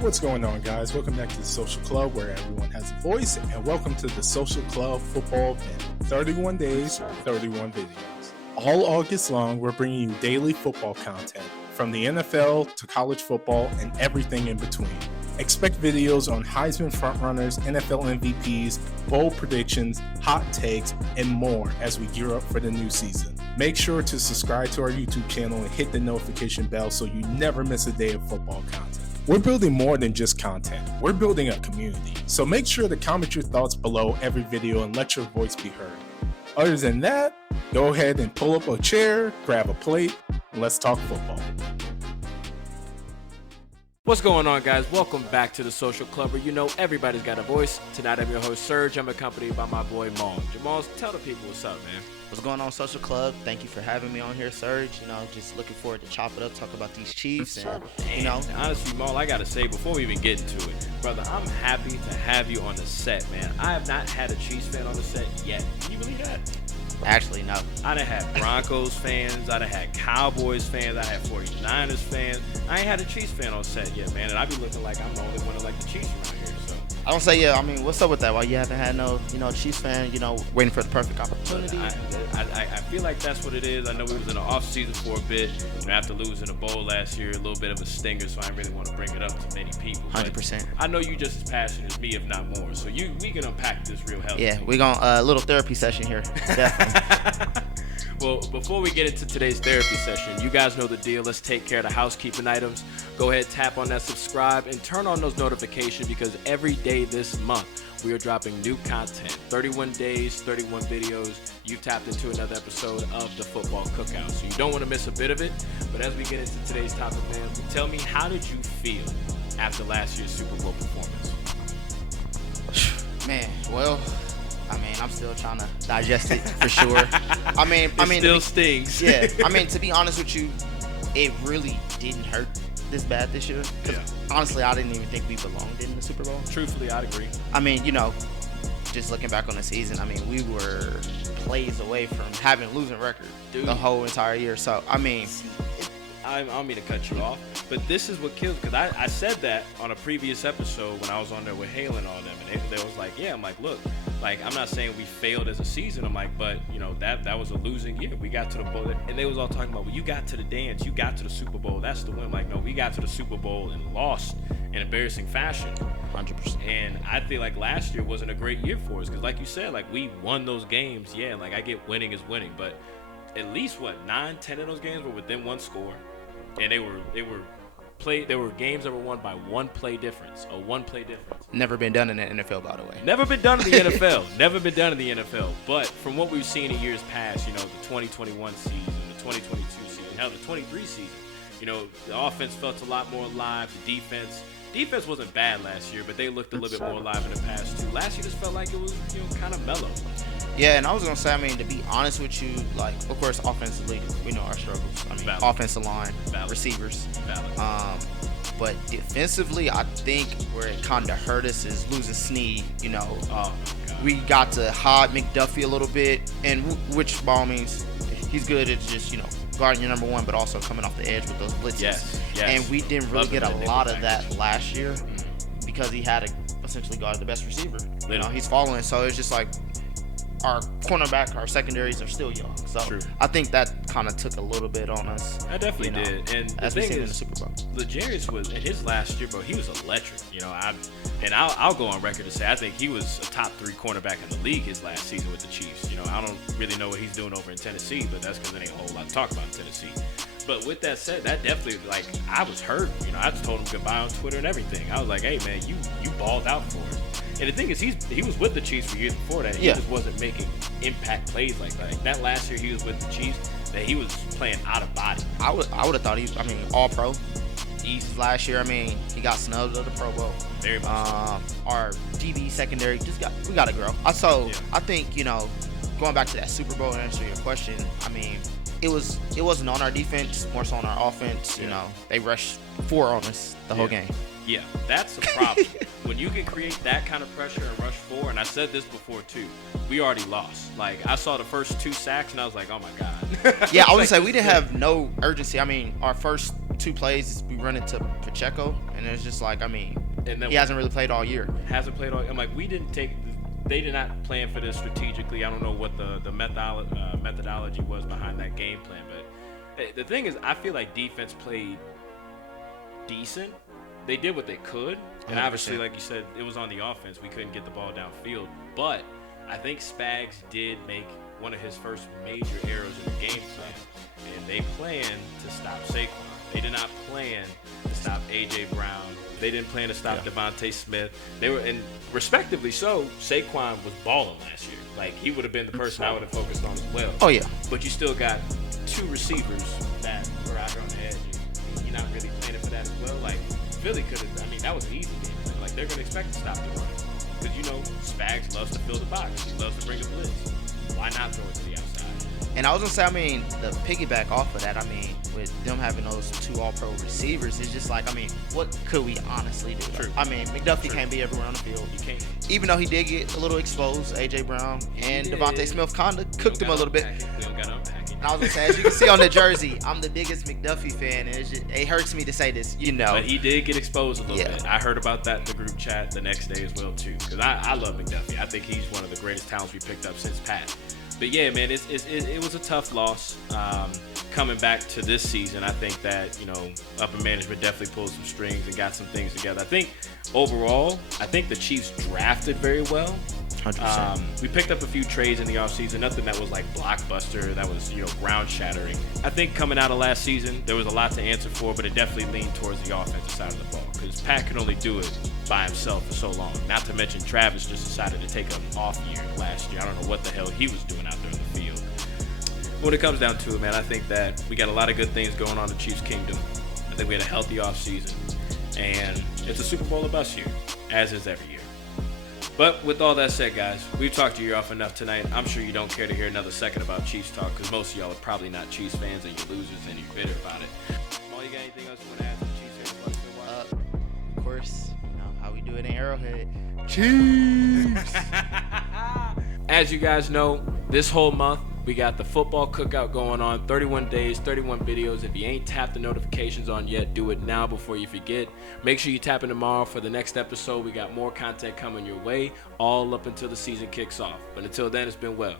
What's going on, guys? Welcome back to the Social Club, where everyone has a voice, and welcome to the Social Club football event. 31 days, 31 videos. All August long, we're bringing you daily football content, from the NFL to college football and everything in between. Expect videos on Heisman frontrunners, NFL MVPs, bold predictions, hot takes, and more as we gear up for the new season. Make sure to subscribe to our YouTube channel and hit the notification bell so you never miss a day of football content. We're building more than just content. We're building a community. So make sure to comment your thoughts below every video and let your voice be heard. Other than that, go ahead and pull up a chair, grab a plate, and let's talk football. What's going on, guys? Welcome back to the Social Club, where you know everybody's got a voice. Tonight I'm your host, Serg. I'm accompanied by my boy, Jamal. Jamal, tell the people what's up, man. What's going on, Social Club? Thank you for having me on here, Serg. Just looking forward to chop it up, talk about these Chiefs, and honestly, Jamal, I gotta say, before we even get into it, brother, I'm happy to have you on the set, man. I have not had a Chiefs fan on the set yet. Can you believe that? Actually, no. I done had Broncos fans, I done had Cowboys fans, I had 49ers fans. I ain't had a Chiefs fan on set yet, man, and I be looking like I'm the only one that like the Chiefs around here, so. I don't say, what's up with that? Why you haven't had no, Chiefs fan, waiting for the perfect opportunity? I feel like that's what it is. I know we was in the off season for a bit, after losing the bowl last year, a little bit of a stinger, so I really want to bring it up to many people. 100%. I know you just as passionate as me, if not more. So we can unpack this real healthy. Yeah, we're going a little therapy session here. Definitely. Well, before we get into today's therapy session, you guys know the deal. Let's take care of the housekeeping items. Go ahead, tap on that subscribe, and turn on those notifications, because every day this month, we are dropping new content. 31 days, 31 videos. You've tapped into another episode of the Football Cookout, so you don't want to miss a bit of it. But as we get into today's topic, man, tell me, how did you feel after last year's Super Bowl performance? Man, well, I'm still trying to digest it for sure. It still stings. Yeah, to be honest with you, it really didn't hurt this bad this year. Because honestly, I didn't even think we belonged in the Super Bowl. Truthfully, I'd agree. Just looking back on the season, we were plays away from having a losing record the whole entire year. So, I don't mean to cut you off, but this is what kills, because I said that on a previous episode when I was on there with Hale and all them, and they was like, yeah, I'm like, look, like, I'm not saying we failed as a season, I'm like, but, that was a losing year. We got to the bowl, and they was all talking about, well, you got to the dance, you got to the Super Bowl, that's the win. I'm like, no, we got to the Super Bowl and lost in embarrassing fashion. 100%. And I feel like last year wasn't a great year for us, because like you said, like, we won those games. Yeah, like, I get winning is winning, but at least 9-10 of those games were within one score, and they were games that were won by one play difference. Never been done in the NFL, by the way. Never been done in the NFL. Never been done in the NFL. But from what we've seen in years past, the 2021 season, the 2022 season, hell, the 23 season, the offense felt a lot more alive. The defense wasn't bad last year, but they looked a little bit more alive in the past too. Last year just felt like it was, kind of mellow. Yeah, and I was gonna say, to be honest with you, like, of course, offensively, we know our struggles. Offensive line, receivers. But defensively, I think where it kind of hurt us is losing Snead. We got to hide McDuffie a little bit, and which by all means, he's good at just guarding your number one, but also coming off the edge with those blitzes. Yes. And we didn't really get a lot of that last year because he had to essentially guard the best receiver. He's following, so it's just like, our cornerback, our secondaries are still young. So True. I think that kind of took a little bit on us. I definitely did. And as the we thing seen in the is, Super Bowl, L'Jarius was, in his last year, bro, he was electric. I'll go on record to say I think he was a top 3 cornerback in the league his last season with the Chiefs. I don't really know what he's doing over in Tennessee, but that's because there ain't a whole lot to talk about in Tennessee. But with that said, that definitely, like, I was hurt. I just told him goodbye on Twitter and everything. I was like, hey, man, you balled out for us. And the thing is, he was with the Chiefs for years before that. He just wasn't making impact plays like that. Like, that last year he was with the Chiefs, that he was playing out of body. I would have thought all pro. East last year, he got snubbed of the Pro Bowl. Very much. Our DB secondary we got to grow. I think going back to that Super Bowl and answering your question, it wasn't on our defense, more so on our offense. They rushed 4 on us the whole game. Yeah, that's the problem. When you can create that kind of pressure and rush 4, and I said this before too, we already lost. Like, I saw the first 2 sacks and I was like, oh my God. Yeah, I was gonna say we didn't have no urgency. Our first 2 plays, we run into Pacheco, and it's just like, I mean, and then he hasn't really played all year. Hasn't played all. I'm like, they did not plan for this strategically. I don't know what the methodology was behind that game plan, but the thing is, I feel like defense played decent. They did what they could, and 100%. Obviously, like you said, it was on the offense. We couldn't get the ball downfield, but I think Spags did make one of his first major errors in the game plan, and they planned to stop Saquon. They did not plan to stop A.J. Brown. They didn't plan to stop Devontae Smith. They were, and respectively so, Saquon was balling last year. Like, he would have been the person I would have focused on as well. Oh, yeah. But you still got 2 receivers that were out here on the edge. You're not really planning for that as well. Like, Philly could have, I mean, that was an easy game. Like, they're going to expect to stop the run. Because, you know, Spags loves to fill the box. He loves to bring a blitz. Why not throw it to the outside? And I was going to say, I mean, the piggyback off of that, I mean, with them having those 2 all-pro receivers, it's just like, I mean, what could we honestly do? True. I mean, McDuffie can't be everywhere on the field. You can't. Even though he did get a little exposed, A.J. Brown and Devontae Smith kind of cooked him a little bit. We don't got to unpack it. And I was going to say, as you can see on the jersey, I'm the biggest McDuffie fan, and it hurts me to say this, you know. But he did get exposed a little bit. I heard about that in the group chat the next day as well, too. Because I love McDuffie. I think he's one of the greatest talents we picked up since Pat. But yeah, man, it was a tough loss. Coming back to this season, I think that, you know, upper management definitely pulled some strings and got some things together. I think overall, the Chiefs drafted very well. 100%. We picked up a few trades in the offseason, nothing that was like blockbuster, that was, you know, ground shattering. I think coming out of last season, there was a lot to answer for, but it definitely leaned towards the offensive side of the ball because Pat could only do it by himself for so long. Not to mention Travis just decided to take an off year last year. I don't know what the hell he was doing out there in the field. When it comes down to it, man, I think that we got a lot of good things going on in Chiefs Kingdom. I think we had a healthy offseason, and it's a Super Bowl or bust year, as is every year. But with all that said, guys, we've talked your ear off enough tonight. I'm sure you don't care to hear another second about Chiefs talk because most of y'all are probably not Chiefs fans and you're losers and you're bitter about it. Jamal, you got anything else you want to add to the Chiefs fans? Of course, you know how we do it in Arrowhead. Chiefs! As you guys know, this whole month, we got the football cookout going on, 31 days, 31 videos. If you ain't tapped the notifications on yet, do it now before you forget. Make sure you tap in tomorrow for the next episode. We got more content coming your way, all up until the season kicks off. But until then, it's been well.